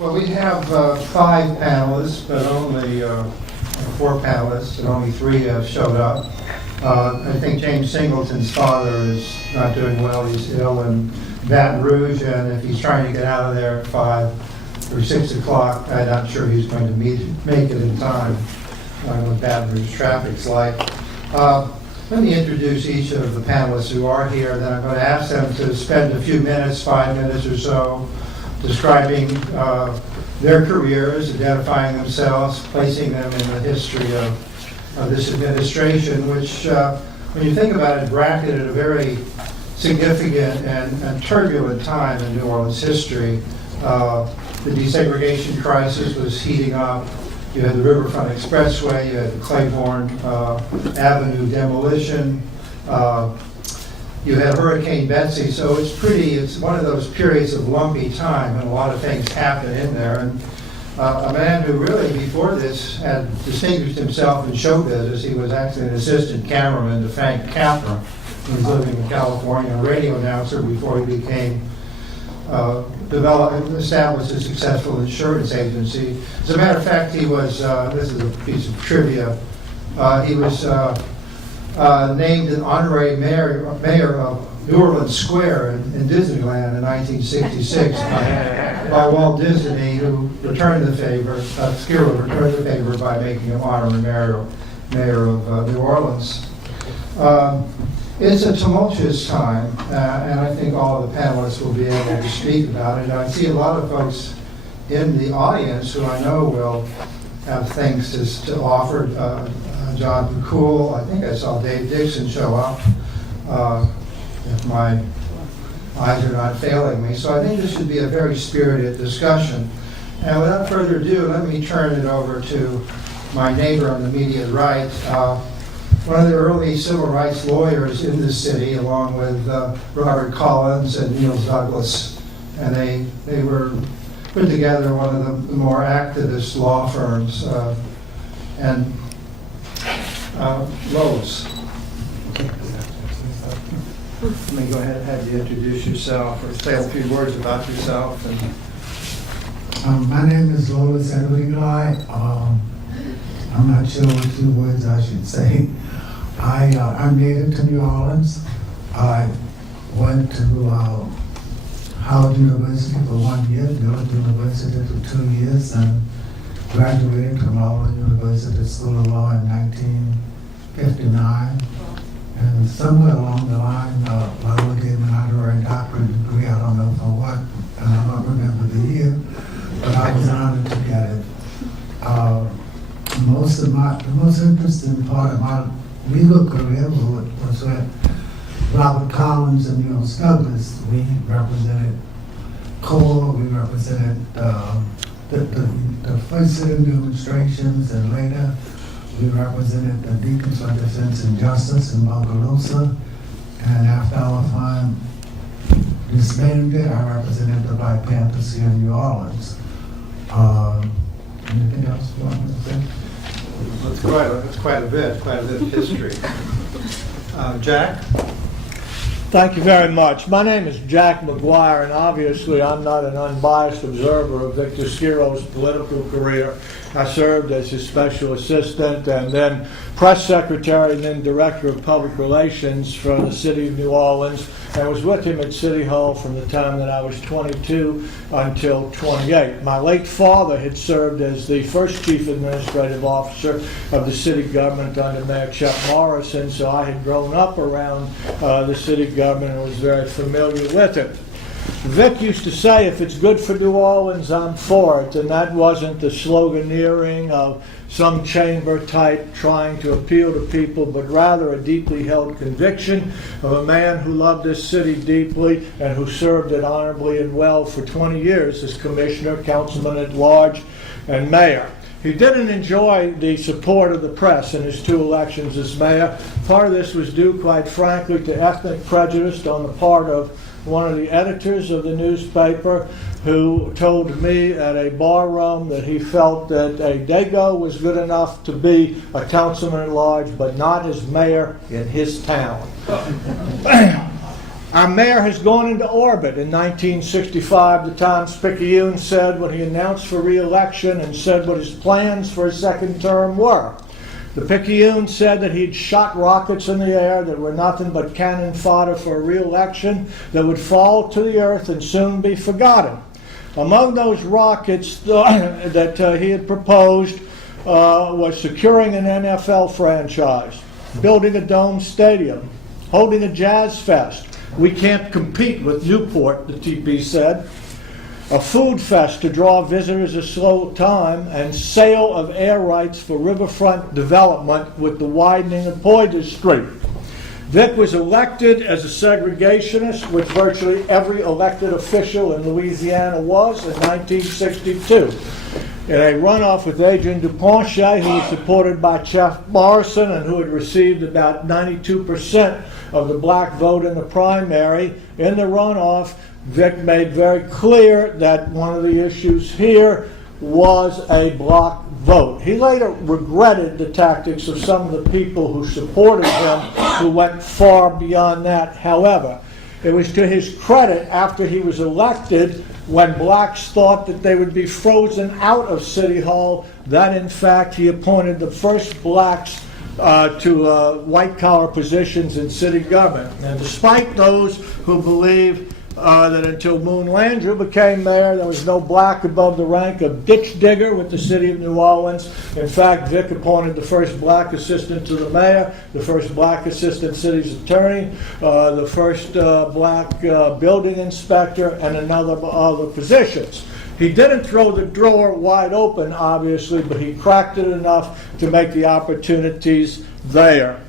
Well, we have 5 panelists, but only 4 panelists, and only 3 have showed up. I think James Singleton's father is not doing well. He's ill in Baton Rouge, and if he's trying to get out of there at 5 or 6 o'clock, I'm not sure he's going to make it in time what Baton Rouge traffic's like. Let me introduce each of the panelists who are here, then I'm going to ask them to spend a few minutes, 5 minutes or so, describing their careers, identifying themselves, placing them in the history of this administration, which, when you think about it, bracketed a very significant and turbulent time in New Orleans history. The desegregation crisis was heating up. You had the Riverfront Expressway, you had the Claiborne Avenue demolition, you had Hurricane Betsy, so it's one of those periods of lumpy time, and a lot of things happen in there. And a man who really, before this, had distinguished himself in show business. He was actually an assistant cameraman to Frank Capra. He was living in California, a radio announcer before he became established a successful insurance agency. As a matter of fact, he was, this is a piece of trivia, he was named an honorary mayor of New Orleans Square in Disneyland in 1966 by Walt Disney, who returned the favor, Schiro returned the favor by making him honorary mayor of New Orleans. It's a tumultuous time, and I think all of the panelists will be able to speak about it. I see a lot of folks in the audience who I know will have things to offer. John McCool, I think I saw Dave Dixon show up, if my eyes are not failing me. So I think this should be a very spirited discussion. And without further ado, let me turn it over to my neighbor on the immediate right, one of the early civil rights lawyers in the city, along with Robert Collins and Niels Douglas. And they were put together one of the more activist law firms. And Lowe's. Let me go ahead and have you introduce yourself or say a few words about yourself. My name is Lois Edward. I'm not sure what 2 words I should say. I'm native to New Orleans. I went to Howard University for 1 year, Dillard University for 2 years, and graduated from Howard University School of Law in 1959. And somewhere along the line, Loyola gave me an honorary doctorate degree. I don't know for what, and I don't remember the year, but I was honored to get it. The most interesting part of my legal career was with Robert Collins and Niels Douglas. We represented CORE, we represented the first city demonstrations, and later we represented the Deacons for Defense and Justice in Bogalusa. And after our firm disbanded, I represented the Black Panthers here in New Orleans. Anything else you want me to say? That's quite a bit of history. Jack? Thank you very much. My name is Jack McGuire, and obviously I'm not an unbiased observer of Victor Schiro's political career. I served as his special assistant and then press secretary and then director of public relations for the city of New Orleans, and was with him at City Hall from the time that I was 22 until 28. My late father had served as the first chief administrative officer of the city government under Mayor Chuck Morrison, so I had grown up around the city government and was very familiar with it. Vic used to say, if it's good for New Orleans, I'm for it, and that wasn't the sloganeering of some chamber type trying to appeal to people, but rather a deeply held conviction of a man who loved this city deeply and who served it honorably and well for 20 years as commissioner, councilman at large, and mayor. He didn't enjoy the support of the press in his 2 elections as mayor. Part of this was due, quite frankly, to ethnic prejudice on the part of one of the editors of the newspaper, who told me at a bar room that he felt that a Dago was good enough to be a councilman at large, but not as mayor in his town. Our mayor has gone into orbit. In 1965, the Times-Picayune said when he announced for re-election and said what his plans for his second term were. The Picayune said that he'd shot rockets in the air that were nothing but cannon fodder for a re-election that would fall to the earth and soon be forgotten. Among those rockets that he had proposed was securing an NFL franchise, building a dome stadium, holding a jazz fest. We can't compete with Newport, the TP said. A food fest to draw visitors a slow time, and sale of air rights for riverfront development with the widening of Poydras Street. Vic was elected as a segregationist, which virtually every elected official in Louisiana was in 1962. In a runoff with Adrian Duponche, who was supported by Chef Morrison and who had received about 92% of the black vote in the primary, in the runoff, Vic made very clear that one of the issues here was a block vote. He later regretted the tactics of some of the people who supported him, who went far beyond that. However, it was to his credit after he was elected, when blacks thought that they would be frozen out of City Hall, that in fact he appointed the first blacks to white-collar positions in city government. And despite those who believe that until Moon Landrieu became mayor, there was no black above the rank of ditch digger with the city of New Orleans. In fact, Vic appointed the first black assistant to the mayor, the first black assistant city's attorney, the first black building inspector, and another other positions. He didn't throw the door wide open, obviously, but he cracked it enough to make the opportunities there.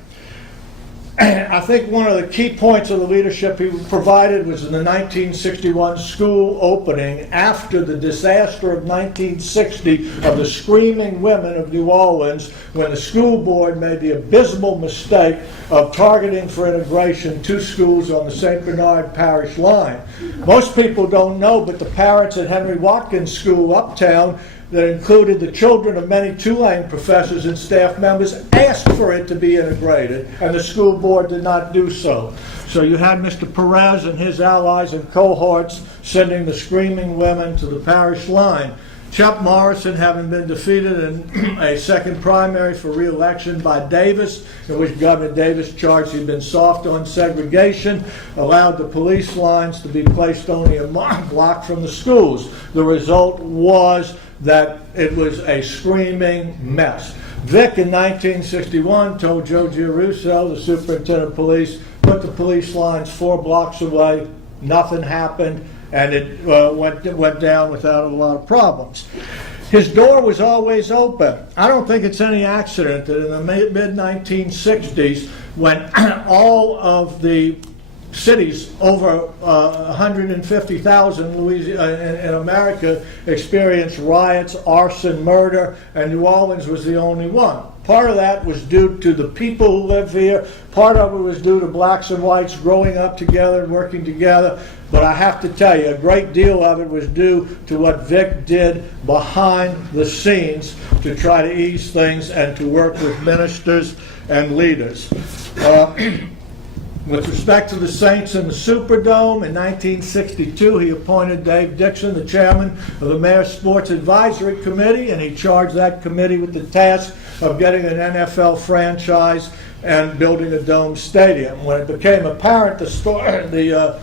I think one of the key points of the leadership he provided was in the 1961 school opening after the disaster of 1960 of the Screaming Women of New Orleans, when the school board made the abysmal mistake of targeting for integration 2 schools on the St. Bernard Parish line. Most people don't know, but the parents at Henry Watkins School uptown that included the children of many Tulane professors and staff members asked for it to be integrated, and the school board did not do so. So you had Mr. Perez and his allies and cohorts sending the Screaming Women to the parish line. Chuck Morrison, having been defeated in a second primary for re-election by Davis, in which Governor Davis charged he'd been soft on segregation, allowed the police lines to be placed only a block from the schools. The result was that it was a screaming mess. Vic in 1961 told Joe Giarrusso, the superintendent of police, put the police lines 4 blocks away. Nothing happened, and it went down without a lot of problems. His door was always open. I don't think it's any accident that in the mid-1960s, when all of the cities over 150,000 in America experienced riots, arson, murder, and New Orleans was the only one. Part of that was due to the people who live here. Part of it was due to blacks and whites growing up together and working together. But I have to tell you, a great deal of it was due to what Vic did behind the scenes to try to ease things and to work with ministers and leaders. With respect to the Saints and the Superdome, in 1962 he appointed Dave Dixon, the chairman of the Mayor's Sports Advisory Committee, and he charged that committee with the task of getting an NFL franchise and building a dome stadium. When it became apparent the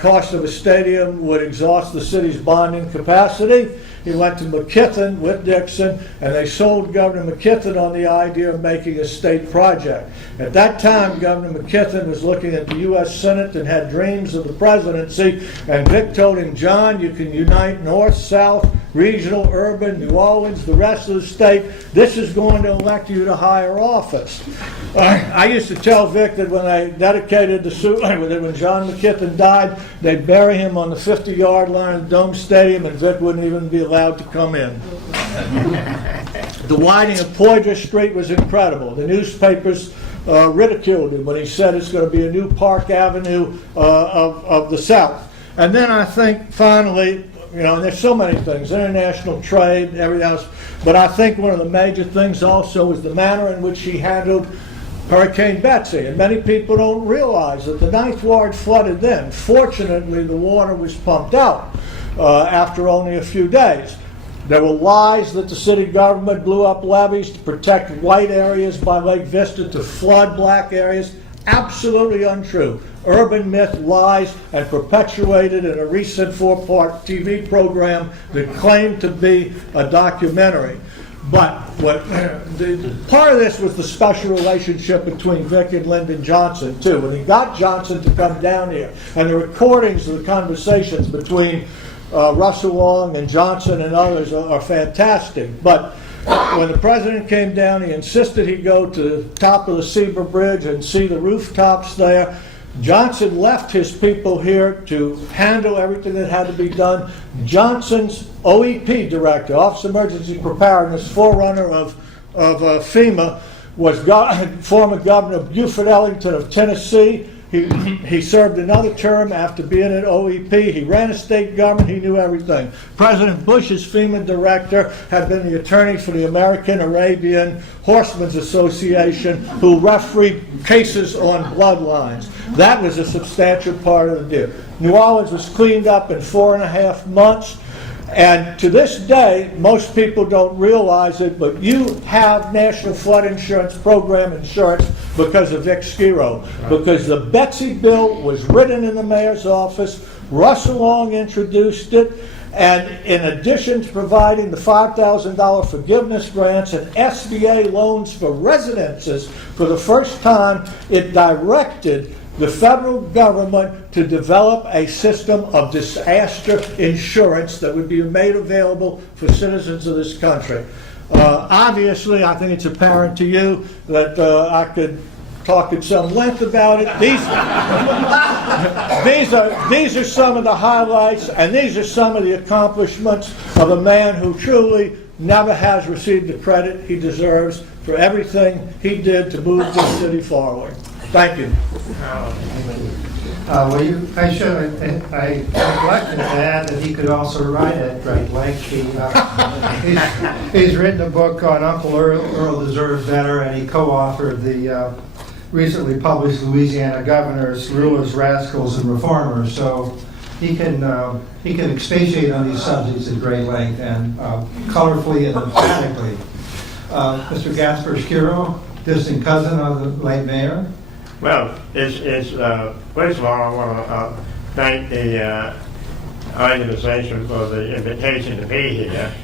cost of a stadium would exhaust the city's bonding capacity, he went to McKithen with Dixon, and they sold Governor McKithen on the idea of making a state project. At that time, Governor McKithen was looking at the U.S. Senate and had dreams of the presidency, and Vic told him, John, you can unite North, South, regional, urban, New Orleans, the rest of the state. This is going to elect you to higher office. I used to tell Vic that when they dedicated when John McKithen died, they'd bury him on the 50-yard line of the Dome Stadium, and Vic wouldn't even be allowed to come in. The widening of Poydras Street was incredible. The newspapers ridiculed him when he said it's going to be a new Park Avenue of the South. And then I think finally, and there's so many things, international trade, everything else, but I think one of the major things also is the manner in which he handled Hurricane Betsy, and many people don't realize that the Ninth Ward flooded then. Fortunately, the water was pumped out after only a few days. There were lies that the city government blew up levees to protect white areas by Lake Vista to flood black areas. Absolutely untrue. Urban myth, lies, and perpetuated in a recent 4-part TV program that claimed to be a documentary. But part of this was the special relationship between Vic and Lyndon Johnson, too. When he got Johnson to come down here, and the recordings of the conversations between Russell Long and Johnson and others are fantastic. But when the president came down, he insisted he go to the top of the Seaver Bridge and see the rooftops there. Johnson left his people here to handle everything that had to be done. Johnson's OEP director, Office of Emergency Preparedness, forerunner of FEMA, was former Governor Buford Ellington of Tennessee. He served another term after being at OEP. He ran a state government. He knew everything. President Bush's FEMA director had been the attorney for the American Arabian Horsemen's Association, who refereed cases on bloodlines. That was a substantial part of the deal. New Orleans was cleaned up in 4.5 months. And to this day, most people don't realize it, but you have National Flood Insurance Program insurance because of Vic Schiro. Because the Betsy bill was written in the mayor's office, Russell Long introduced it, and in addition to providing the $5,000 forgiveness grants and SBA loans for residences, for the first time, it directed the federal government to develop a system of disaster insurance that would be made available for citizens of this country. Obviously, I think it's apparent to you that I could talk at some length about it. These are some of the highlights, and these are some of the accomplishments of a man who truly never has received the credit he deserves for everything he did to move this city forward. Thank you. I neglected to add that he could also write at great length. He's written a book on Uncle Earl Deserves Better, and he co-authored the recently published Louisiana Governors, Rulers, Rascals, and Reformers. So he can expatiate on these subjects at great length and colorfully and emphatically. Mr. Gasper Schiro, distant cousin of the late mayor. Well, first of all, I want to thank the organization for the invitation to be here.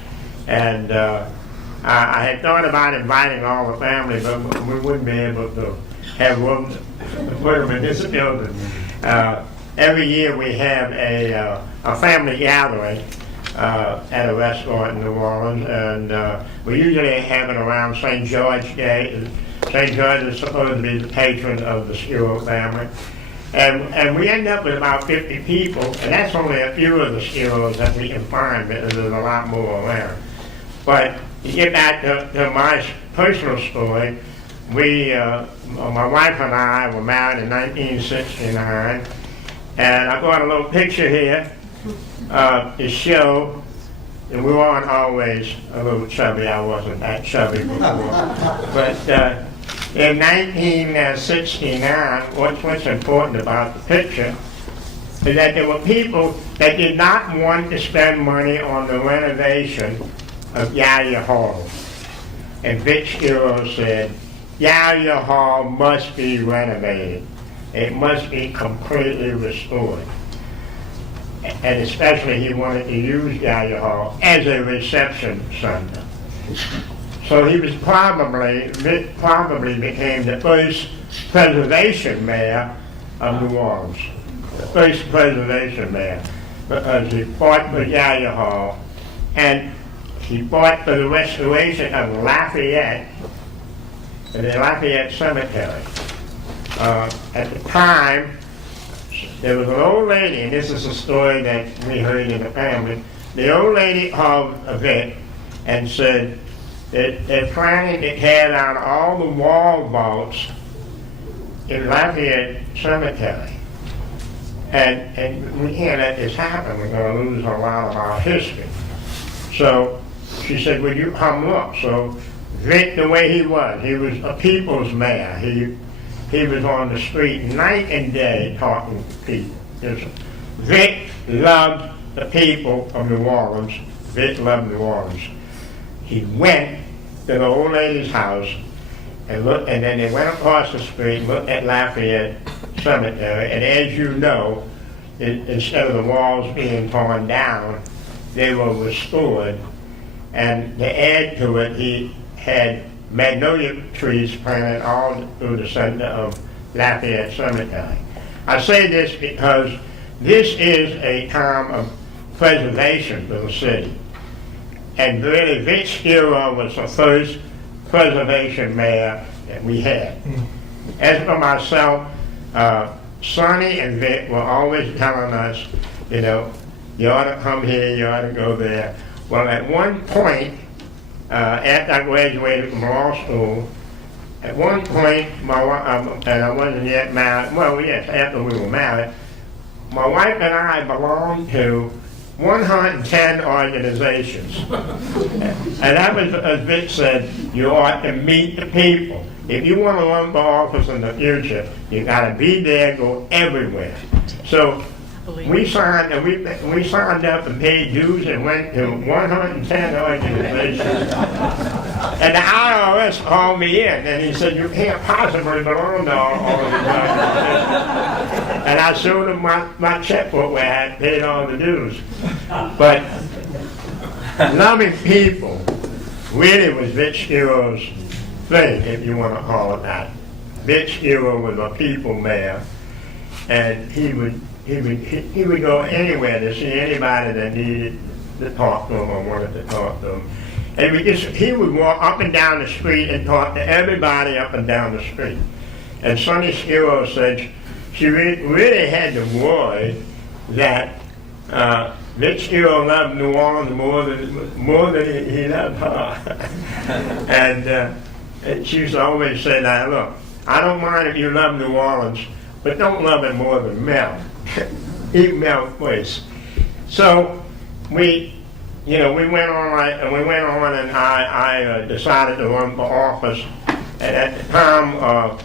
And I had thought about inviting all the family, but we wouldn't be able to have room to put them in this building. Every year we have a family gathering at a restaurant in New Orleans, and we usually have it around St. George Day. St. George is supposed to be the patron of the Schiro family. And we end up with about 50 people, and that's only a few of the Schiros that we can find, because there's a lot more around. But to get back to my personal story, my wife and I were married in 1969, and I got a little picture here to show that we weren't always a little chubby. I wasn't that chubby before. But in 1969, what's important about the picture is that there were people that did not want to spend money on the renovation of Yaya Hall. And Vic Schiro said, Yaya Hall must be renovated. It must be completely restored. And especially he wanted to use Yaya Hall as a reception center. So he was probably became the first preservation mayor of New Orleans. The first preservation mayor, because he fought for Yaya Hall, and he fought for the restoration of Lafayette, the Lafayette Cemetery. At the time, there was an old lady, and this is a story that we heard in the family. The old lady called Vic and said that they're planning to tear down all the wall vaults in Lafayette Cemetery. And we can't let this happen. We're going to lose a lot of our history. So she said, will you come look? So Vic, the way he was a people's mayor. He was on the street night and day talking to people. Vic loved the people of New Orleans. Vic loved New Orleans. He went to the old lady's house and looked, and then they went across the street and looked at Lafayette Cemetery. And as you know, instead of the walls being torn down, they were restored. And to add to it, he had magnolia trees planted all through the center of Lafayette Cemetery. I say this because this is a time of preservation for the city. And really, Vic Schiro was the first preservation mayor that we had. As for myself, Sonny and Vic were always telling us, you know, you ought to come here, you ought to go there. Well, at one point, after I graduated from law school, at one point, and I wasn't yet married, well, yes, after we were married, my wife and I belonged to 110 organizations. And that was, as Vic said, you ought to meet the people. If you want to run for office in the future, you got to be there, go everywhere. So we signed up and paid dues and went to 110 organizations. And the IRS called me in and he said, you can't possibly belong to all of these organizations. And I showed him my checkbook where I had paid all the dues. But loving people really was Vic Schiro's thing, if you want to call it that. Vic Schiro was a people mayor, and he would go anywhere to see anybody that needed to talk to him or wanted to talk to him. And he would walk up and down the street and talk to everybody up and down the street. And Sonny Schiro said she really had to worry that Vic Schiro loved New Orleans more than he loved her. And she used to always say that, look, I don't mind if you love New Orleans, but don't love it more than Mel. Eat Mel first. So we went on, and I decided to run for office. And at the time,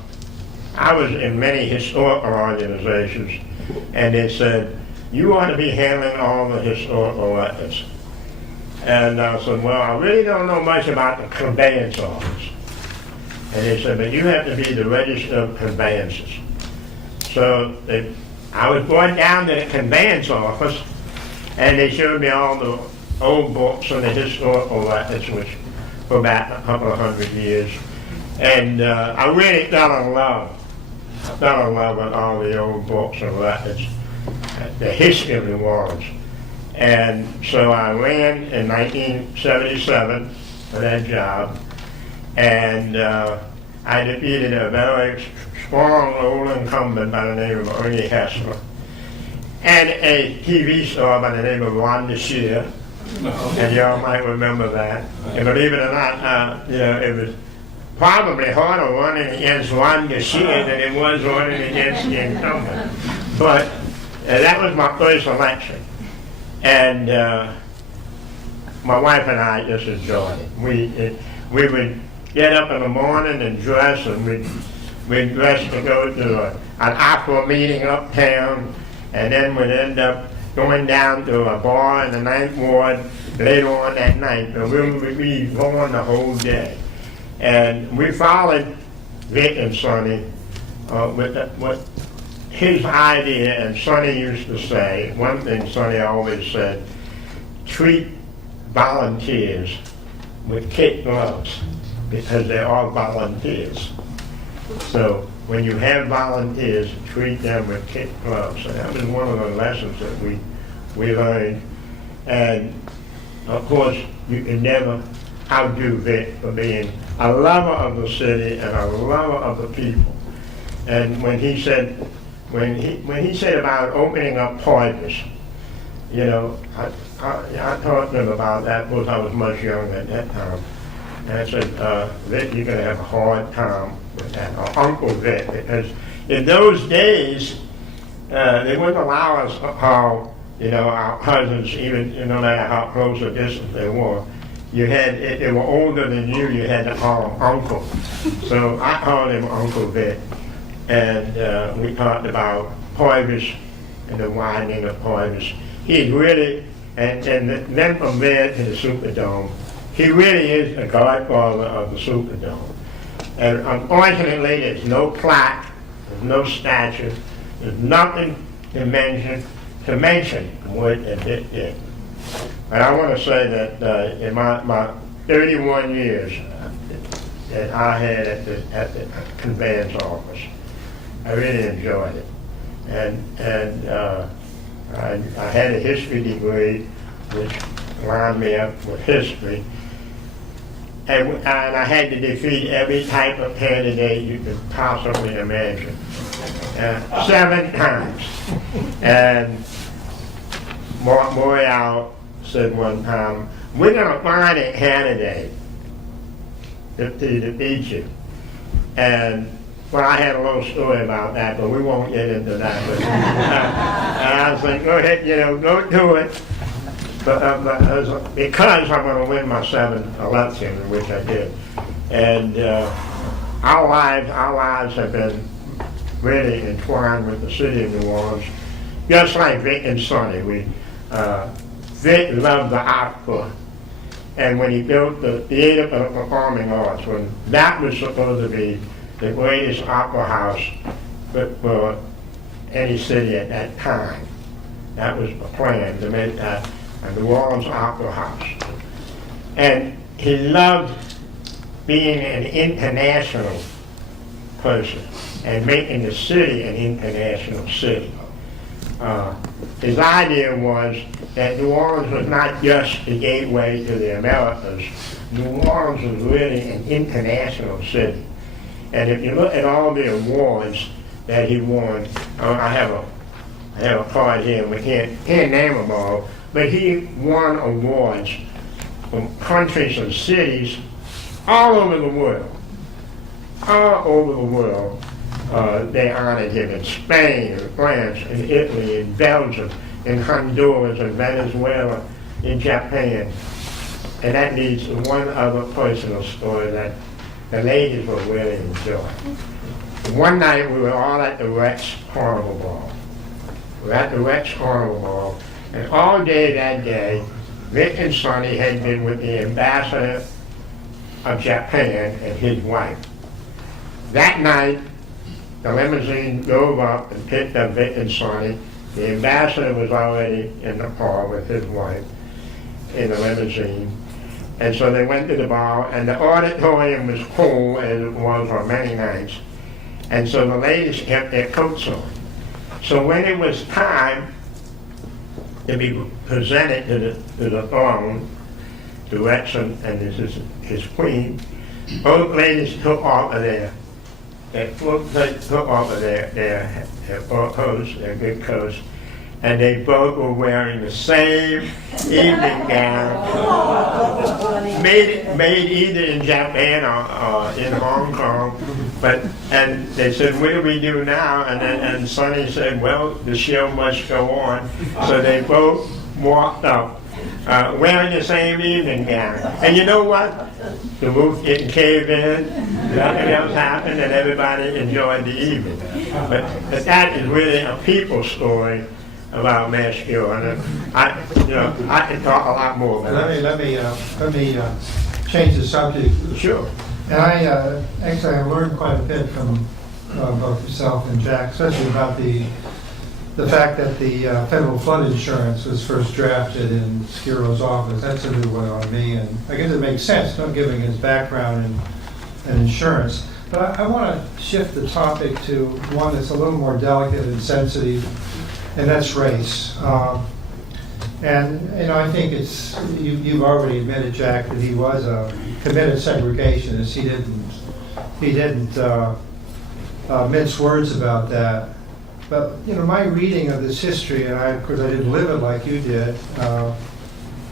I was in many historical organizations, and they said, you ought to be handling all the historical records. And I said, well, I really don't know much about the conveyance office. And they said, but you have to be the register of conveyances. So I was brought down to the conveyance office, and they showed me all the old books and the historical records, which go back a couple of 100 years. And I really fell in love with all the old books and records, the history of New Orleans. And so I ran in 1977 for that job, and I defeated a very strong old incumbent by the name of Ernie Hessler, and a TV star by the name of Ron DeShia, and y'all might remember that. And believe it or not, it was probably harder running against Ron DeShia than it was running against the incumbent. But that was my first election. And my wife and I just enjoyed it. We would get up in the morning and dress, and we'd dress to go to an opera meeting uptown, and then we'd end up going down to a bar in the Ninth Ward later on that night. And we would be going the whole day. And we followed Vic and Sonny with his idea, and Sonny used to say, one thing Sonny always said, treat volunteers with kid gloves, because they're all volunteers. So when you have volunteers, treat them with kid gloves. So that was one of the lessons that we learned. And of course, you can never outdo Vic for being a lover of the city and a lover of the people. And when he said about opening up parties, I talked to him about that because I was much younger at that time. And I said, Vic, you're going to have a hard time with that, or Uncle Vic, because in those days, they wouldn't allow us how, our cousins, even no matter how close or distant they were, you had, if they were older than you had to call them uncle. So I called him Uncle Vic. And we talked about Poivus and the winding of Poivus. He really, and then from there to the Superdome, he really is a godfather of the Superdome. And unfortunately, there's no plaque, there's no statue, there's nothing to mention what it did. And I want to say that in my 31 years that I had at the conveyance office, I really enjoyed it. And I had a history degree, which lined me up with history. And I had to defeat every type of candidate you could possibly imagine. 7 times. And Mayoralty said one time, we're going to find a candidate to beat you. And well, I had a little story about that, but we won't get into that. But, and I was like, go ahead, don't do it. But because I'm going to win my 7th election, which I did. And our lives have been really entwined with the city of New Orleans, just like Vic and Sonny. Vic loved the opera. And when he built the Theater for the Performing Arts, when that was supposed to be the greatest opera house for any city at that time, that was the plan, to make that the New Orleans Opera House. And he loved being an international person and making the city an international city. His idea was that New Orleans was not just the gateway to the Americas. New Orleans was really an international city. And if you look at all the awards that he won, I have a card here, and we can't name them all, but he won awards from countries and cities all over the world. All over the world, they honored him in Spain, in France, in Italy, in Belgium, in Honduras, in Venezuela, in Japan. And that leads to one other personal story that the ladies will really enjoy. One night we were all at the Rex Carnival Ball. We were at the Rex Carnival Ball, and all day that day, Vic and Sonny had been with the ambassador of Japan and his wife. That night, the limousine drove up and picked up Vic and Sonny. The ambassador was already in the car with his wife in the limousine. And so they went to the bar, and the auditorium was cool, as it was on many nights. And so the ladies kept their coats on. So when it was time to be presented to the throne, to Rex and his queen, both ladies took off of their fur coats, their good coats, and they both were wearing the same evening gown, made either in Japan or in Hong Kong. And they said, what do we do now? And Sonny said, well, the show must go on. So they both walked up wearing the same evening gown. And you know what? The roof didn't cave in, nothing else happened, and everybody enjoyed the evening. But that is really a people story about Mayor Schiro, and I can talk a lot more about it. Let me change the subject. Sure. And I learned quite a bit from both yourself and Jack, especially about the fact that the federal flood insurance was first drafted in Schiro's office. That's a new one on me, and I guess it makes sense, not giving his background in insurance. But I want to shift the topic to one that's a little more delicate and sensitive, and that's race. And I think you've already admitted, Jack, that he was a committed segregationist. He didn't mince words about that. But my reading of this history, and of course I didn't live it like you did,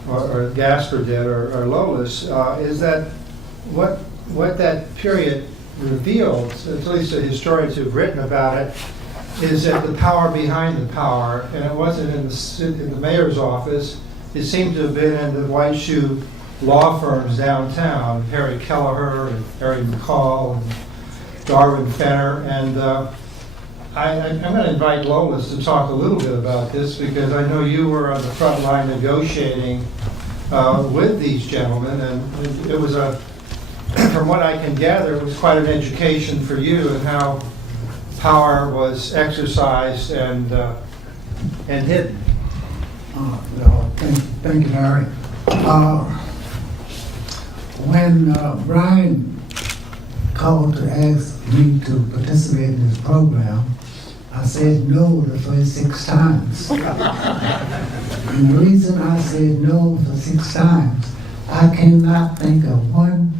or Gasper did, or Lolis, is that what that period reveals, at least the historians who've written about it, is that the power behind the power, and it wasn't in the mayor's office, it seemed to have been in the white shoe law firms downtown, Harry Kelleher and Harry McCall and Darwin Fenner. And I'm going to invite Lois to talk a little bit about this because I know you were on the front line negotiating with these gentlemen, and it was from what I can gather, it was quite an education for you and how power was exercised and hidden. No, thank you, Larry. When Brian called to ask me to participate in this program, I said no the first 6 times. And the reason I said no for 6 times, I cannot think of one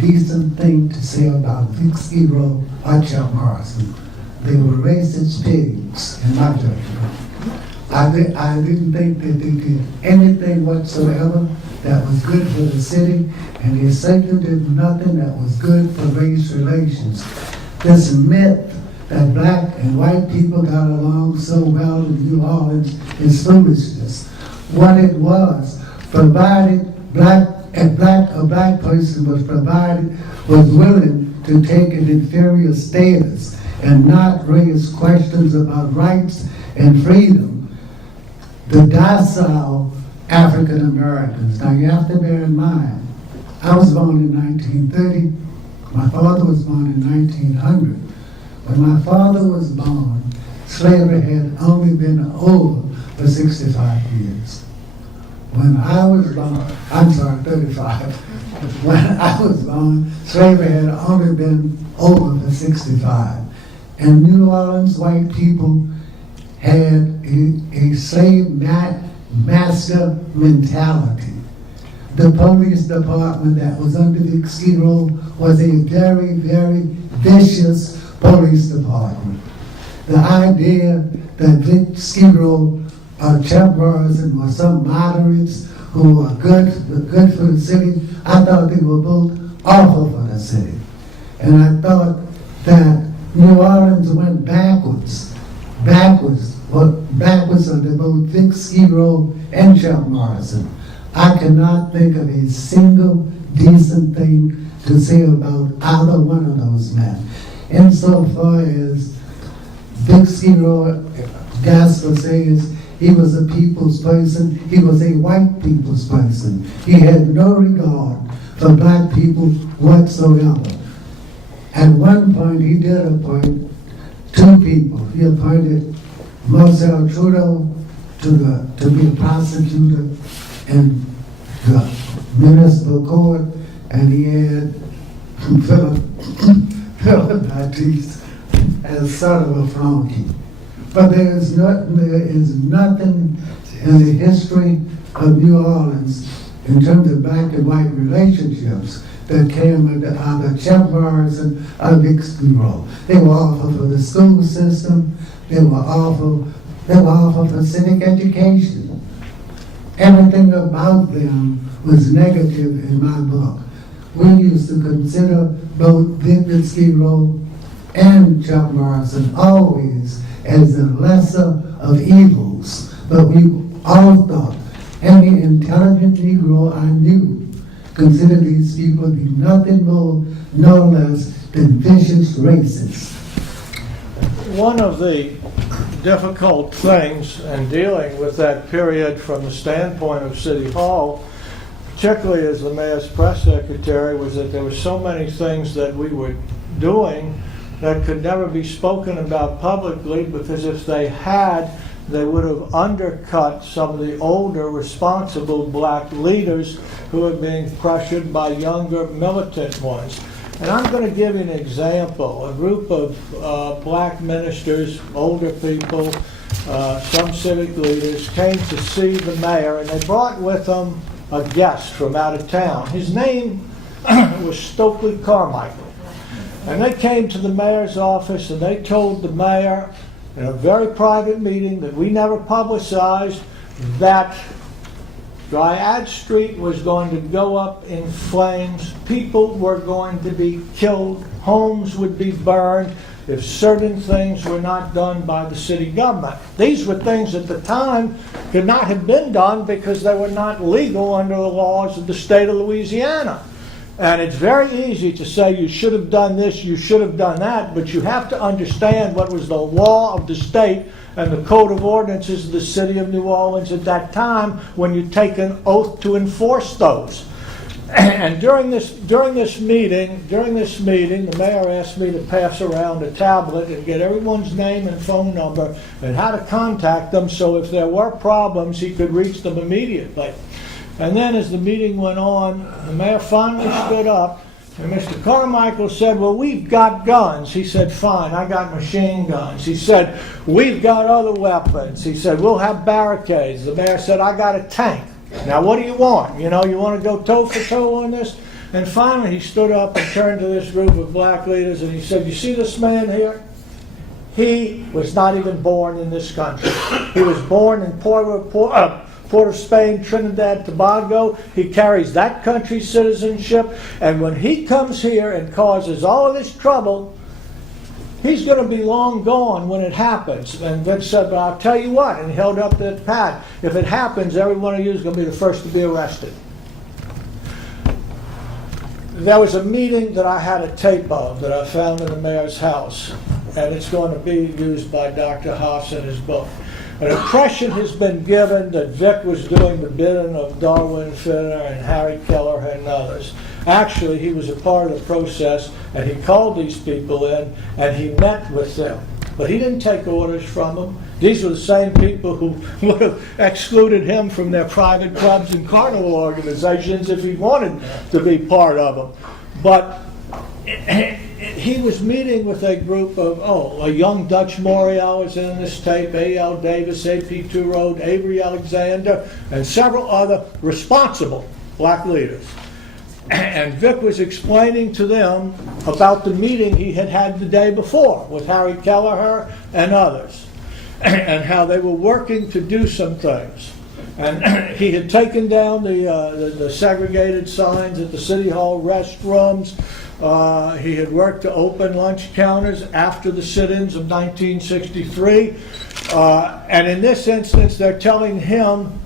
decent thing to say about Vic Schiro or Chuck Morrison. They were racist pigs, in my judgment. I didn't think that they did anything whatsoever that was good for the city, and they certainly did nothing that was good for race relations. This myth that black and white people got along so well in New Orleans is foolishness. What it was, provided a black person was willing to take an inferior status and not raise questions about rights and freedom, the docile African Americans. Now you have to bear in mind, I was born in 1930, my father was born in 1900. When my father was born, slavery had only been over for 65 years. When I was born, 35. When I was born, slavery had only been over for 65. And New Orleans white people had a slave master mentality. The police department that was under Vic Schiro was a very, very vicious police department. The idea that Vic Schiro or Chuck Morrison or some moderates who were good for the city, I thought they were both awful for the city. And I thought that New Orleans went backwards under both Vic Schiro and Chuck Morrison. I cannot think of a single decent thing to say about either one of those men. Insofar as Vic Schiro, Gasper says, he was a people's person, he was a white people's person. He had no regard for black people whatsoever. At one point, he did appoint 2 people. He appointed Marcel Trudeau to be a prosecutor in the municipal court, and he had Philip Baptiste as sort of a flunky. But there is nothing in the history of New Orleans in terms of black and white relationships that came under either Chuck Morrison or Vic Schiro. They were awful for the school system. They were awful for civic education. Everything about them was negative in my book. We used to consider both Vic Schiro and Chuck Morrison always as the lesser of evils. But we all thought, any intelligent Negro I knew considered these people to be nothing more, no less than vicious racists. One of the difficult things in dealing with that period from the standpoint of City Hall, particularly as the mayor's press secretary, was that there were so many things that we were doing that could never be spoken about publicly, because if they had, they would have undercut some of the older responsible black leaders who are being pressured by younger militant ones. And I'm going to give you an example. A group of black ministers, older people, some civic leaders came to see the mayor, and they brought with them a guest from out of town. His name was Stokely Carmichael. And they came to the mayor's office and they told the mayor in a very private meeting that we never publicized that Dryad Street was going to go up in flames, people were going to be killed, homes would be burned, if certain things were not done by the city government. These were things at the time could not have been done because they were not legal under the laws of the state of Louisiana. And it's very easy to say you should have done this, you should have done that, but you have to understand what was the law of the state and the code of ordinances of the city of New Orleans at that time when you take an oath to enforce those. And during this meeting, the mayor asked me to pass around a tablet and get everyone's name and phone number and how to contact them, so if there were problems, he could reach them immediately. And then as the meeting went on, the mayor finally stood up, and Mr. Carmichael said, well, we've got guns. He said, fine, I got machine guns. He said, we've got other weapons. He said, we'll have barricades. The mayor said, I got a tank. Now, what do you want? You know, you want to go toe for toe on this? And finally, he stood up and turned to this group of black leaders and he said, you see this man here? He was not even born in this country. He was born in Port of Spain, Trinidad, Tobago. He carries that country's citizenship. And when he comes here and causes all of this trouble, he's going to be long gone when it happens. And Vince said, but I'll tell you what, and he held up that pad. If it happens, every one of you is going to be the first to be arrested. There was a meeting that I had a tape of that I found in the mayor's house, and it's going to be used by Dr. Haas in his book. An impression has been given that Vic was doing the bidding of Darwin Finner and Harry Keller and others. Actually, he was a part of the process, and he called these people in, and he met with them. But he didn't take orders from them. These were the same people who would have excluded him from their private clubs and carnival organizations if he wanted to be part of them. But he was meeting with a group of, a young Dutch Mayoralty was in this tape, A.L. Davis, A.P. Turode, Avery Alexander, and several other responsible black leaders. And Vic was explaining to them about the meeting he had had the day before with Harry Kelleher and others, and how they were working to do some things. And he had taken down the segregated signs at the City Hall restrooms. He had worked to open lunch counters after the sit-ins of 1963. And in this instance, they're telling him,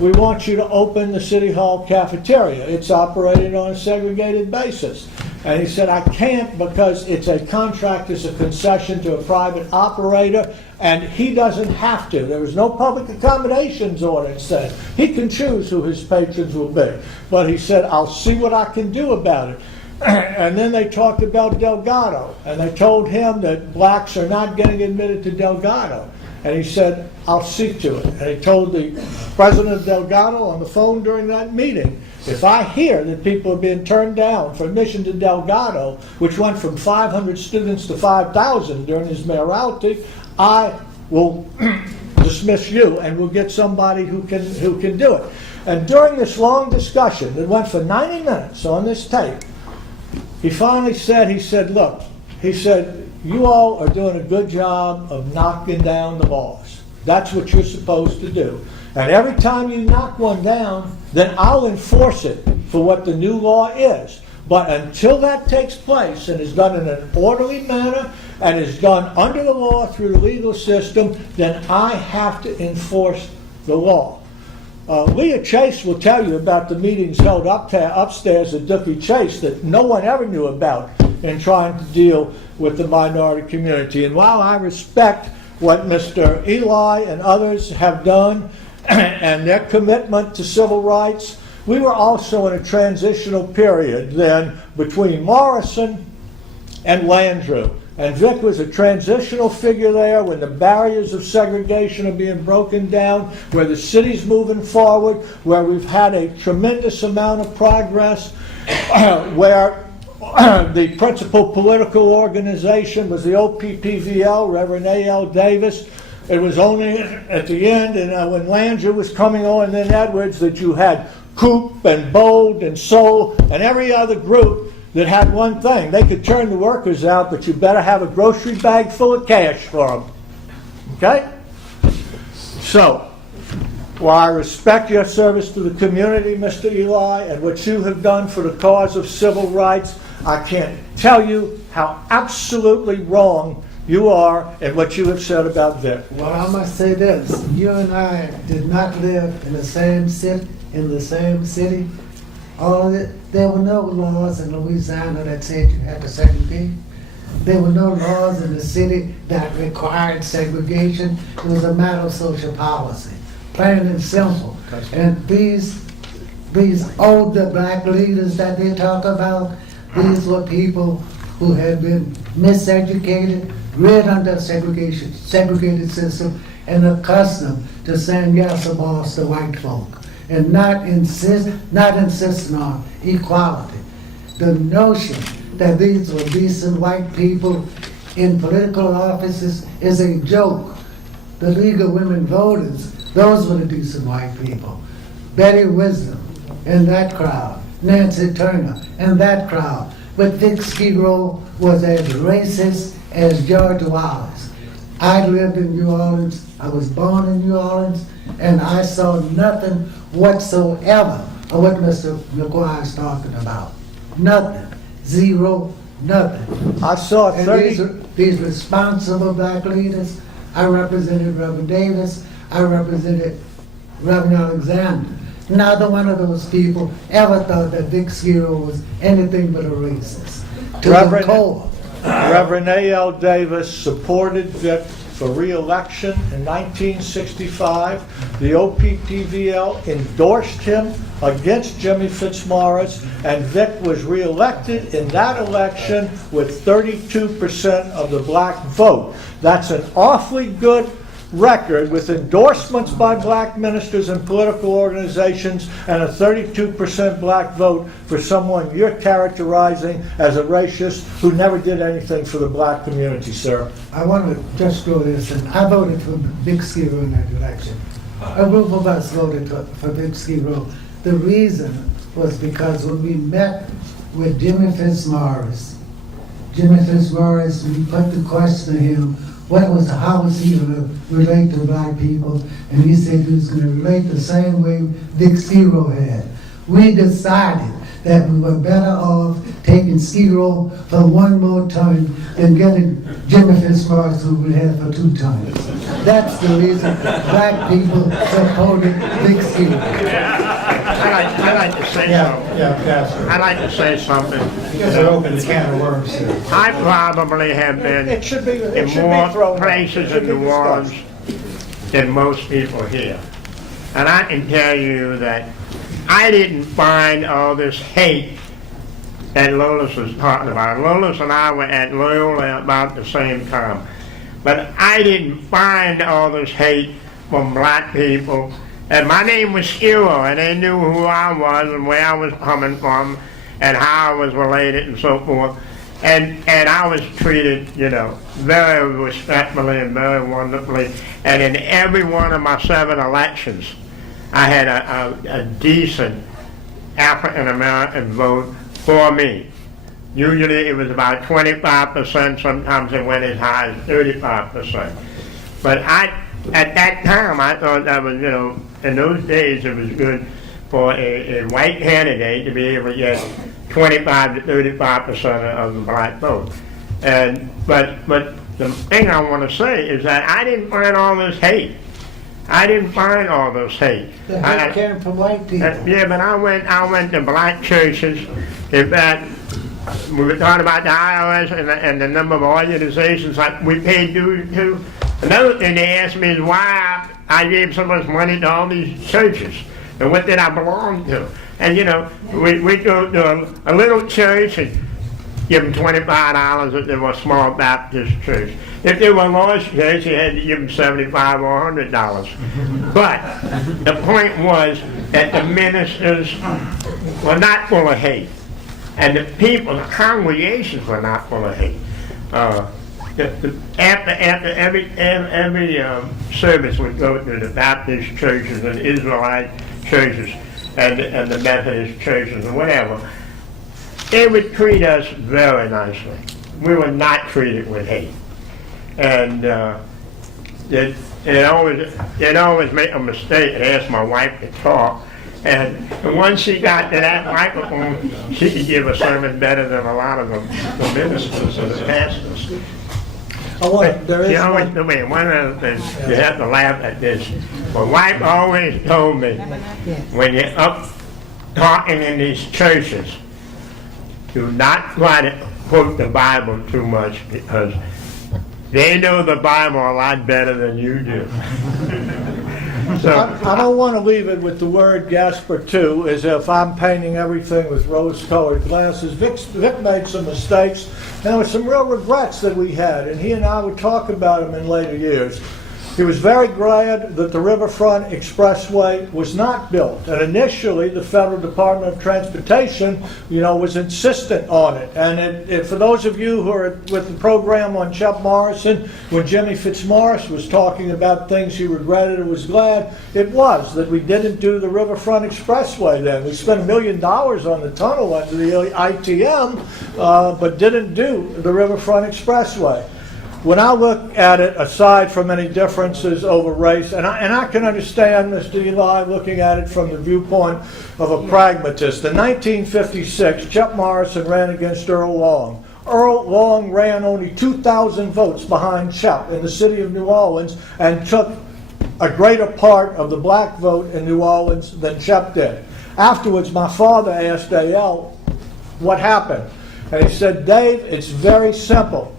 we want you to open the City Hall cafeteria. It's operated on a segregated basis. And he said, I can't because it's a contract, it's a concession to a private operator, and he doesn't have to. There was no public accommodations ordinance said. He can choose who his patrons will be. But he said, I'll see what I can do about it. And then they talked about Delgado, and they told him that blacks are not getting admitted to Delgado. And he said, I'll see to it. And he told the president of Delgado on the phone during that meeting, if I hear that people are being turned down for admission to Delgado, which went from 500 students to 5,000 during his mayoralty, I will dismiss you and we'll get somebody who can do it. And during this long discussion that went for 90 minutes on this tape, he finally said, look, he said, you all are doing a good job of knocking down the laws. That's what you're supposed to do. And every time you knock one down, then I'll enforce it for what the new law is. But until that takes place and is done in an orderly manner and is done under the law through the legal system, then I have to enforce the law. Leah Chase will tell you about the meetings held upstairs at Dookie Chase that no one ever knew about in trying to deal with the minority community. And while I respect what Mr. Eli and others have done and their commitment to civil rights, we were also in a transitional period then between Morrison and Landrieu. And Vic was a transitional figure there when the barriers of segregation are being broken down, where the city's moving forward, where we've had a tremendous amount of progress, where the principal political organization was the OPPVL, Reverend A.L. Davis. It was only at the end, and when Landrieu was coming on, and then Edwards, that you had Coop and Bold and Soul and every other group that had one thing. They could turn the workers out, but you better have a grocery bag full of cash for them. Okay? So, while I respect your service to the community, Mr. Eli, and what you have done for the cause of civil rights, I can't tell you how absolutely wrong you are in what you have said about Vic. Well, I must say this, you and I did not live in the same city, All of it, there were no laws in Louisiana that said you had to segregate. There were no laws in the city that required segregation. It was a matter of social policy, plain and simple. And these older black leaders that they talk about, these were people who had been miseducated, reared under a segregated system, and accustomed to saying yes or boss to white folk, and not insisting on equality. The notion that these were decent white people in political offices is a joke. The League of Women Voters, those were the decent white people. Betty Wisdom and that crowd, Nancy Turner and that crowd. But Vic Schiro was as racist as George Wallace. I lived in New Orleans, I was born in New Orleans, and I saw nothing whatsoever of what Mr. McGuire is talking about. Nothing. Zero. Nothing. I saw And 30... these responsible black leaders, I represented Reverend Davis, I represented Reverend Alexander. Neither one of those people ever thought that Vic Schiro was anything but a racist. To the core. Reverend A.L. Davis supported Vic for re-election in 1965. The OPPVL endorsed him against Jimmy Fitzmaurice, and Vic was re-elected in that election with 32% of the black vote. That's an awfully good record with endorsements by black ministers and political organizations and a 32% black vote for someone you're characterizing as a racist who never did anything for the black community, sir. I want to just throw this in. I voted for Vic Schiro in that election. A group of us voted for Vic Schiro. The reason was because when we met with Jimmy Fitzmaurice, we put the question to him, how was he going to relate to black people? And he said he was going to relate the same way Vic Schiro had. We decided that we were better off taking Schiro for one more term than getting Jimmy Fitzmaurice, who we had for 2 terms. That's the reason black people supported Vic Schiro. I'd like to say something. I'd like to say something. Because it opens a can of worms here. I probably have been in more places in New Orleans than most people here. And I can tell you that I didn't find all this hate that Lolis was talking about. Lolis and I were at Loyola about the same time. But I didn't find all this hate from black people. And my name was Schiro, and they knew who I was and where I was coming from and how I was related and so forth. And I was treated, very respectfully and very wonderfully. And in every one of my 7 elections, I had a decent African-American vote for me. Usually it was about 25%, sometimes it went as high as 35%. But at that time, I thought that was, in those days it was good for a white candidate to be able to get 25 to 35% of the black vote. But the thing I want to say is that I didn't find all this hate. I didn't find all this hate. The hate came from white people. Yeah, but I went to black churches. In fact, we were talking about the IRS and the number of organizations that we paid dues to. Another thing they asked me is why I gave so much money to all these churches and what did I belong to. And we go to a little church and give them $25 if they were a small Baptist church. If they were a large church, you had to give them $75 or $100. But the point was that the ministers were not full of hate. And the people, the congregations were not full of hate. After every service would go to the Baptist churches and Israelite churches and the Methodist churches and whatever, they would treat us very nicely. We were not treated with hate. And they'd always make a mistake and ask my wife to talk, And once she got to that microphone, she could give a sermon better than a lot of the ministers or the pastors. There She is always one, told me, one of the things, you have to laugh at this. My wife always told me, when you're up talking in these churches, do not try to quote the Bible too much, because they know the Bible a lot better than you do. So, I don't want to leave it with the word Gasper too, as if I'm painting everything with rose-colored glasses. Vic made some mistakes, and there were some real regrets that we had, and he and I would talk about them in later years. He was very glad that the Riverfront Expressway was not built, and initially the Federal Department of Transportation, was insistent on it. And for those of you who are with the program on Chuck Morrison, when Jimmy Fitzmaurice was talking about things he regretted and was glad, it was that we didn't do the Riverfront Expressway then. We spent $1 million on the tunnel under the ITM, but didn't do the Riverfront Expressway. When I look at it, aside from any differences over race, and I can understand, Mr. Eli, looking at it from the viewpoint of a pragmatist. In 1956, Chuck Morrison ran against Earl Long. Earl Long ran only 2,000 votes behind Chuck in the city of New Orleans and took a greater part of the black vote in New Orleans than Chuck did. Afterwards, my father asked A.L. what happened. And he said, Dave, it's very simple.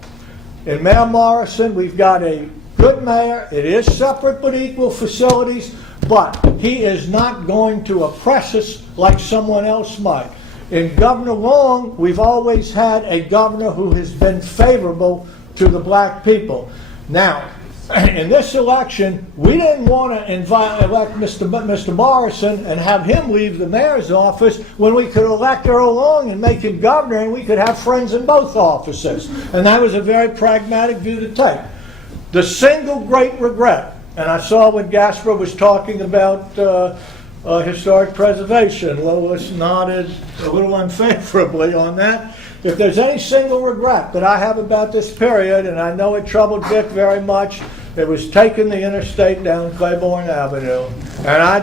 In Mayor Morrison, we've got a good mayor. It is separate but equal facilities, but he is not going to oppress us like someone else might. In Governor Long, we've always had a governor who has been favorable to the black people. Now, in this election, we didn't want to elect Mr. Morrison and have him leave the mayor's office when we could elect Earl Long and make him governor, and we could have friends in both offices. And that was a very pragmatic view to take. The single great regret, and I saw when Gasper was talking about historic preservation, Lois nodded a little unfavorably on that. If there's any single regret that I have about this period, and I know it troubled Vic very much, it was taking the interstate down Claiborne Avenue. And I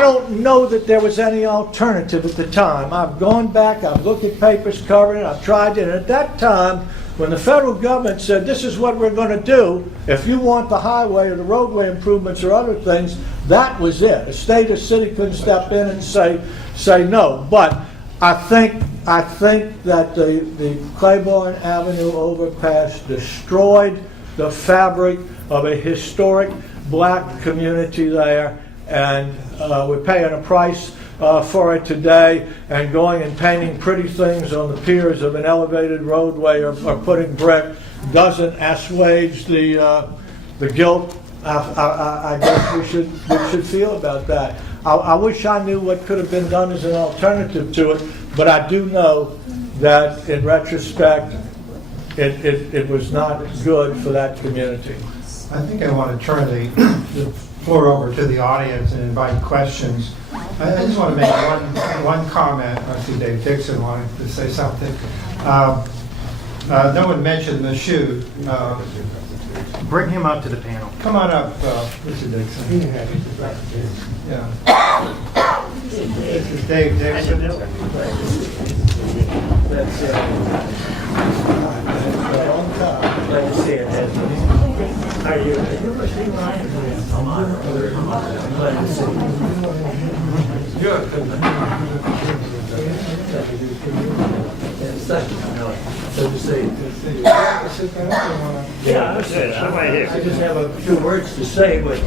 don't know that there was any alternative at the time. I've gone back, I've looked at papers covering it, I've tried it, and at that time, when the federal government said, this is what we're going to do, if you want the highway or the roadway improvements or other things, that was it. A state or city couldn't step in and say no. But I think that the Claiborne Avenue overpass destroyed the fabric of a historic black community there, and we're paying a price for it today, and going and painting pretty things on the piers of an elevated roadway or putting brick doesn't assuage the guilt I guess we should feel about that. I wish I knew what could have been done as an alternative to it, but I do know that in retrospect it was not good for that community. I think I want to turn the floor over to the audience and invite questions. I just want to make one comment. I see Dave Dixon wanted to say something. No one mentioned the shoe. Bring him up to the panel. Come on up, Mr. Dixon. Yeah. This is Dave Dixon. That's glad to see it. Are you? I'm glad to see you. Good. So to say. Yeah, I just have a few words to say, but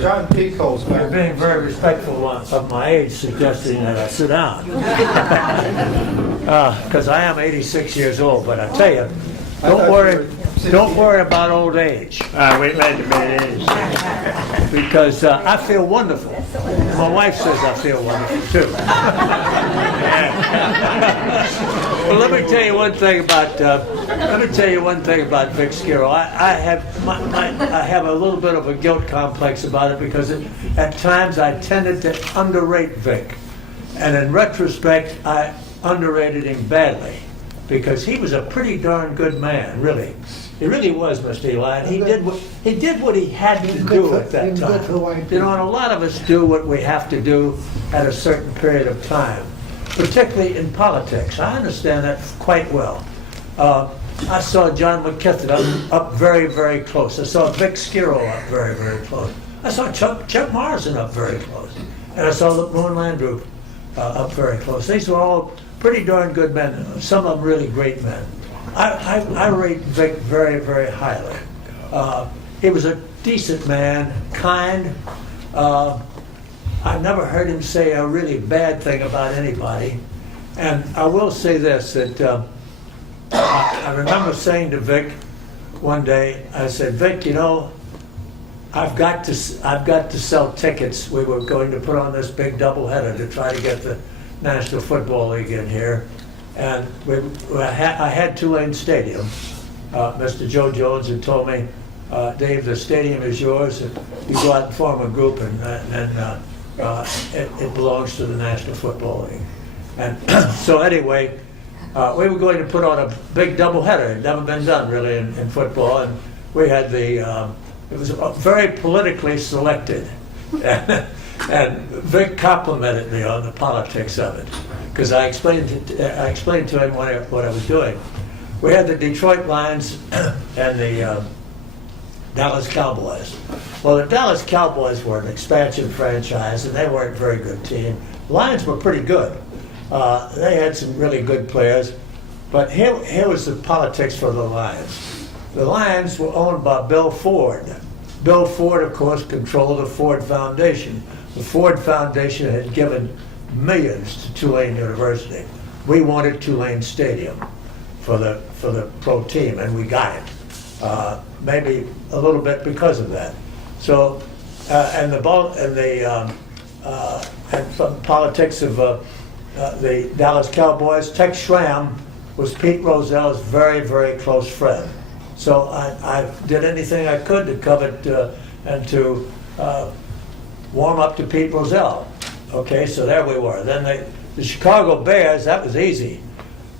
John Peacock's back. you're being very respectful of my age, suggesting that I sit down. Because I am 86 years old, but I tell you, don't worry about old age. we're glad to meet you. Because I feel wonderful. My wife says I feel wonderful too. Well, let me tell you one thing about Vic Schiro. I have a little bit of a guilt complex about it because at times I tended to underrate Vic, and in retrospect I underrated him badly. because he was a pretty darn good man, really. He really was, Mr. Eli, and he did what he had to do at that time. You know, and a lot of us do what we have to do at a certain period of time, particularly in politics. I understand that quite well. I saw John McKittrick up very, very close. I saw Vic Schiro up very, very close. I saw Chuck Morrison up very close. And I saw Moon Landrew up very close. These were all pretty darn good men, some of them really great men. I rate Vic very, very highly. He was a decent man, kind. I've never heard him say a really bad thing about anybody. And I will say this, that I remember saying to Vic one day, I said, Vic, you know, I've got to sell tickets. We were going to put on this big doubleheader to try to get the National Football League in here. And I had Tulane Stadium. Mr. Joe Jones had told me, Dave, the stadium is yours. You go out and form a group, and it belongs to the National Football League. And so anyway, we were going to put on a big doubleheader. It had never been done really in football, and we had it was very politically selected. And Vic complimented me on the politics of it, because I explained to him what I was doing. We had the Detroit Lions and the Dallas Cowboys. Well, the Dallas Cowboys were an expansion franchise, and they weren't a very good team. Lions were pretty good. They had some really good players, but here was the politics for the Lions. The Lions were owned by Bill Ford. Bill Ford, of course, controlled the Ford Foundation. The Ford Foundation had given millions to Tulane University. We wanted Tulane Stadium for the pro team, and we got it. Maybe a little bit because of that. So, and from politics of the Dallas Cowboys, Tex Schramm was Pete Rozell's very, very close friend. So I did anything I could to covet and to warm up to Pete Rozell. Okay, so there we were. Then the Chicago Bears, that was easy.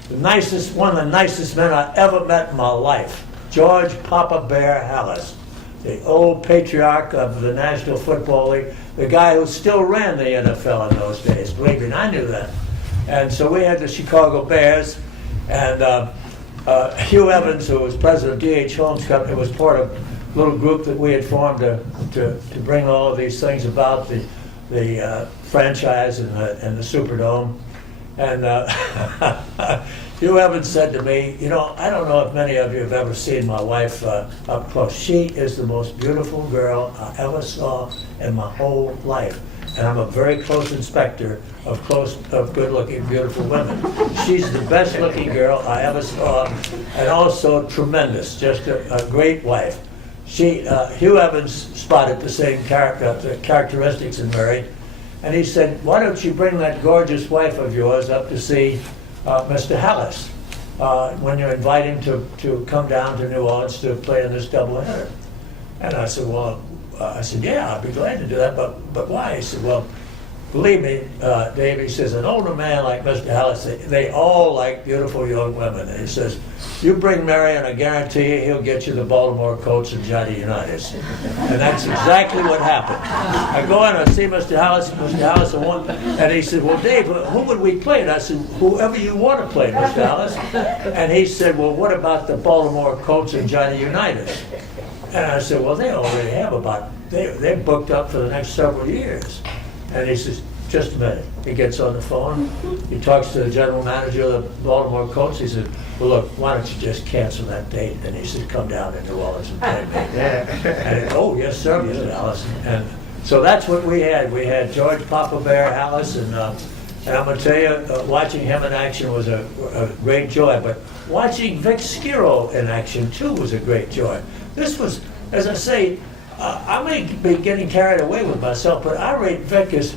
One of the nicest men I ever met in my life, George Papa Bear Hallis, the old patriarch of the National Football League, the guy who still ran the NFL in those days. Believe me, I knew that. And so we had the Chicago Bears, and Hugh Evans, who was president of D.H. Holmes Company, was part of a little group that we had formed to bring all of these things about, the franchise and the Superdome. And Hugh Evans said to me, you know, I don't know if many of you have ever seen my wife up close. She is the most beautiful girl I ever saw in my whole life. And I'm a very close inspector of good-looking, beautiful women. She's the best-looking girl I ever saw, and also tremendous, just a great wife. Hugh Evans spotted the same characteristics in Mary, and he said, why don't you bring that gorgeous wife of yours up to see Mr. Hallis when you invite him to come down to New Orleans to play in this doubleheader? And I said, well, yeah, I'd be glad to do that, but why? He said, well, believe me, Dave, he says, an older man like Mr. Hallis, they all like beautiful young women. And he says, you bring Mary, and I guarantee you he'll get you the Baltimore Colts and Johnny Unitas. And that's exactly what happened. I go in, I see Mr. Hallis, and he said, well, Dave, who would we play? And I said, whoever you want to play, Mr. Hallis. And he said, well, what about the Baltimore Colts and Johnny Unitas? And I said, well, they already have they're booked up for the next several years. And he says, just a minute. He gets on the phone. He talks to the general manager of the Baltimore Colts. He said, well, look, why don't you just cancel that date? And he said, come down to New Orleans and play me. And oh, yes, sir, Mr. Hallis. And so that's what we had. We had George Papa Bear Hallis, and I'm going to tell you, watching him in action was a great joy. But watching Vic Schiro in action, too, was a great joy. This was, as I say, I may be getting carried away with myself, but I rate Vic as,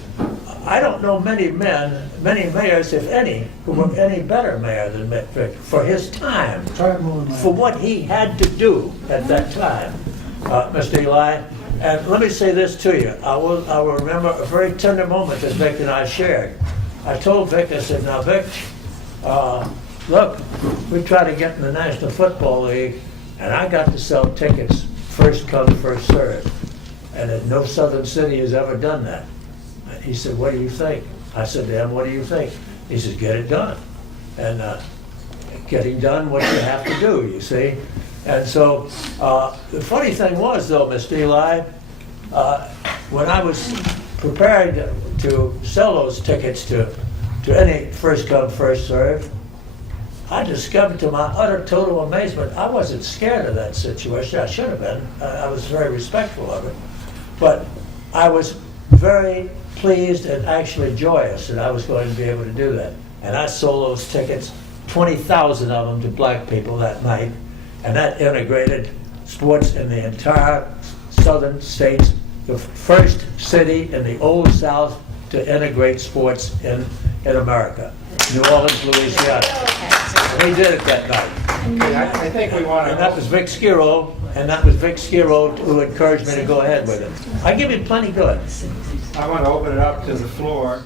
I don't know many mayors, if any, who were any better mayor than Vic for his time, for what he had to do at that time, Mr. Eli. And let me say this to you. I will remember a very tender moment that Vic and I shared. I told Vic, I said, now Vic, look, we tried to get in the National Football League, and I got to sell tickets first come, first served. And no southern city has ever done that. And he said, what do you think? I said to him, what do you think? He said, get it done. And getting done what you have to do, you see. And so the funny thing was, though, Mr. Eli, when I was preparing to sell those tickets to any first come, first served, I discovered to my utter total amazement, I wasn't scared of that situation. I should have been. I was very respectful of it. But I was very pleased and actually joyous that I was going to be able to do that. And I sold those tickets, 20,000 of them, to black people that night. And that integrated sports in the entire southern states, the first city in the Old South to integrate sports in America, New Orleans, Louisiana. And we did it that night. I think we want to. And that was Vic Schiro, who encouraged me to go ahead with it. I give him plenty good. I want to open it up to the floor.